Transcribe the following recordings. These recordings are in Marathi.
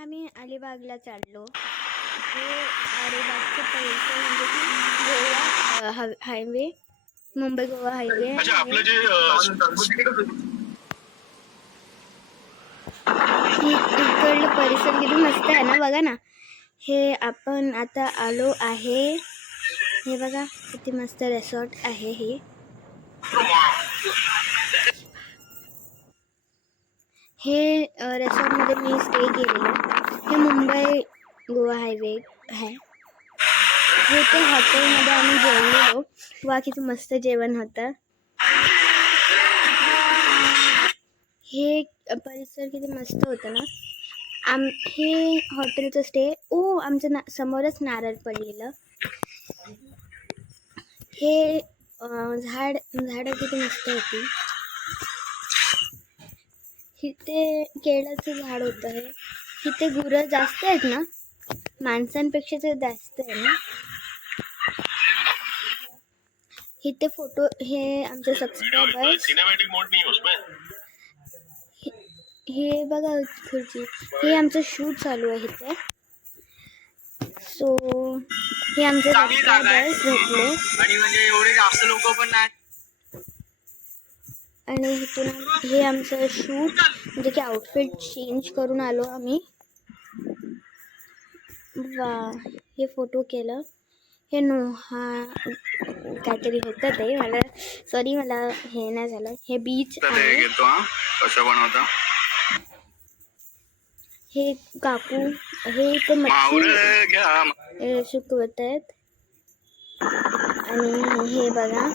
आम्ही अलिबागला चाललो. हे अलिबागचं पहिलं म्हणजे की गोवा हायवे मुंबई गोवा हायवे अच्छा आहे. आपलं जे अं, इ- इकडलं परिसर किती मस्त आहे ना बघा ना. हे आपण आता आलो आहे. हे बघा किती मस्त रेसॉर्ट आहे हे. हे रेसॉर्टमध्ये मी स्टे केलेलं. हे मुंबई गोवा हायवे आहे. हे ते हॉटेलमध्ये आम्ही जेवलेलो वा किती मस्त जेवण होतं. हे परिसर किती मस्त होतं ना. आम हे हॉटेलचं स्टे ओ आमचं ना समोरच नारळ पडलेलं. हे झाड झाडं किती मस्त होती. इथे केळाचं झाड होतं हे. इथे गुरं जास्त आहेत ना? माणसांपेक्षा तर जास्त आहे ना? इथे फोटो हे आमचे नाही है बघा खुर्ची. हे आमचं शूट चालू आहे इथे. सो हे आमचे आहे. सबस्क्रायबर्स भेटले. आणि म्हणजे एवढे जास्त लोक पण नाही. आणि इथून हे आमचं शूट म्हणजे की आउटफिट चेंज करून आलो आम्ही. वा हे फोटो केलं. हे नोहा काहीतरी होतं ते. मला सॉरी मला हे नाही झालं. हे बीच आहे. हा काकू हे ते मच्छी शिकवत आहेत आणि हे बघा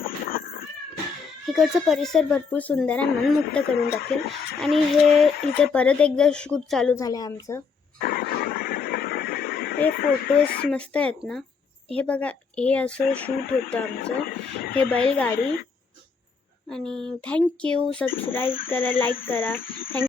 इकडचं परिसर भरपूर सुंदर आहे मन मुक्त करून टाकेल. आणि हे इथे परत एकदा शूट चालू झालं आहे आमचं. हे फोटोज मस्त आहेत ना. हे बघा हे असं शूट होतं आमचं. हे बैलगाडी. आणि थँक्यू सबस्क्राईब करा लाईक करा. थँक